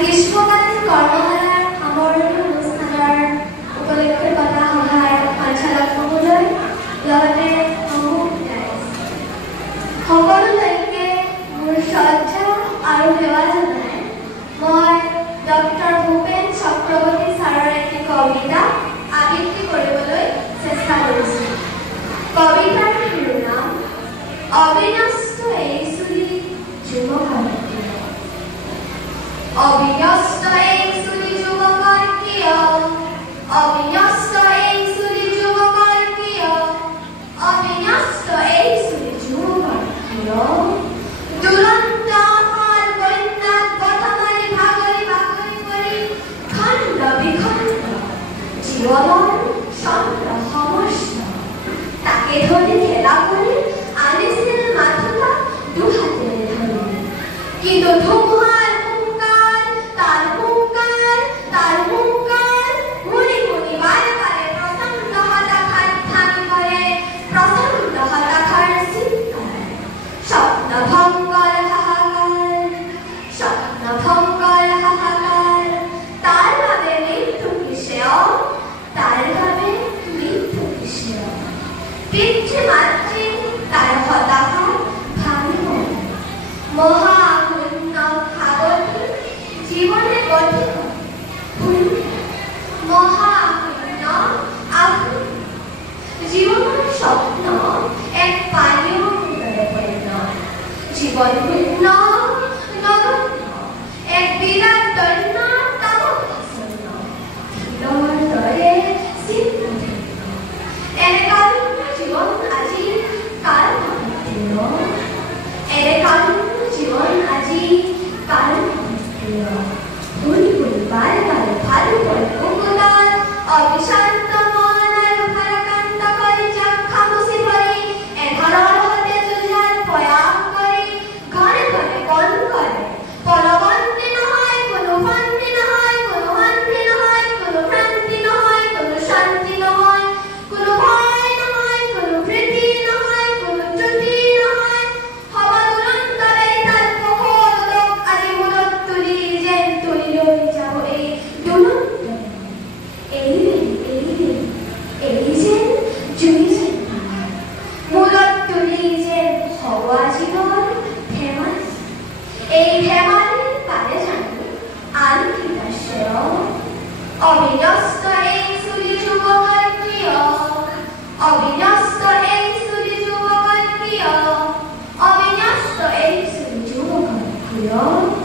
গ্ৰীষ্মকালীন কৰ্মশালাৰ সামৰণি অনুষ্ঠানৰ উপলক্ষে পতা সভাৰ সঞ্চালক মহোদয় লগতে সকলোলৈকে মোৰ শ্ৰদ্ধা আৰু সেৱা জনাই মই ডক্টৰ ভূপেন চক্ৰৱৰ্তী ছাৰৰ এটি কবিতা আবৃত্তি কৰিবলৈ চেষ্টা কৰিছোঁ। কবিতাৰ শিৰোনাম অবিনষ্ট এই চুলি যুৱকৰ কিয়। অবিনষ্ট এই চুলি যুৱকৰ কিয়, অবিনষ্ট এই চুলি যুৱকৰ কিয়, অবিনষ্ট এই চুলি যুৱকৰ কিয়। দুৰন্ত হাল বন্যাত বৰ্তমানে ভাগৰি ভাগৰি পৰি খণ্ড বিখণ্ড জীৱনৰ চন্দ্ৰ সমস্ত তাকে ধৰি খেলা কৰি আনিছিল মাথোতা দুহাতেৰে ধৰি। কিন্তু ধুমুহাৰ হুংকাৰ তাৰ হুংকাৰ তাৰ হুংকাৰ মুনি মুনি বাৰে বাৰে প্ৰচণ্ড হতাশাত ভাঙি পৰে, প্ৰচণ্ড হতাশাৰ চিৎকাৰ। স্বপ্ন ভংগৰ হাহাকাৰ, স্বপ্ন ভংগৰ হাহাকাৰ। তাৰ বাবে মৃত্যু কিসে, তাৰ বাবে মৃত্যু কিসে। পিতৃ মাতৃ তাৰ হতাশা ভাঙি পৰে। মহাশূন্য ভাগতি জীৱনে গতি মহাশূন্য আভূতি জীৱনৰ স্বপ্ন এক পানীয় দৰে পৰিণত। জীৱন শূন্য নগণ্য এক বিৰাট দৈন্য তাবকাচ্ছন্ন শিলৰ দৰে চিন্তিত। এনে কাৰুণ্য জীৱন আজি কাৰ ভাবিছিল, এনে কাৰুণ্য জীৱন আজি কাৰ ভাবিছিল। ভুল ভুল বাৰে বাৰে ভাল পৰে মুকুতাৰ অবিশ্ৰান্ত মন আৰু ভাৰাক্ৰান্ত কৰি যাক খামুচি ধৰি এধৰৰ সৈতে যুঁজাৰ প্ৰয়াস কৰি ঘৰে ঘৰে কণ কৰে। পৰৱৰ্তী নহয় কোনো শান্তি নহয়, কোনো শান্তি নহয়, কোনো ভ্ৰান্তি নহয়, কোনো শান্তি নহয়, কোনো ভয় নহয়, কোনো ভীতি নহয়, কোনো ত্ৰুটি নহয়। সবাদুৰন্তৰে তাৰ পহৰক আজি মূৰত তুলি যেন তুলি লৈ যাব এই দুৰন্ত এৰি যেন জুই যেন মূৰত তুলি যেন হৱা জীৱন ধেমালি। এই ধেমালিৰ পাৰে জানো আন কিবা শ্ৰেয়। অবিনষ্ট এই চুলি যুৱকৰ কিয়, অবিনষ্ট এই চুলি যুৱকৰ কিয়, অবিনষ্ট এই চুলি যুৱকৰ কিয়।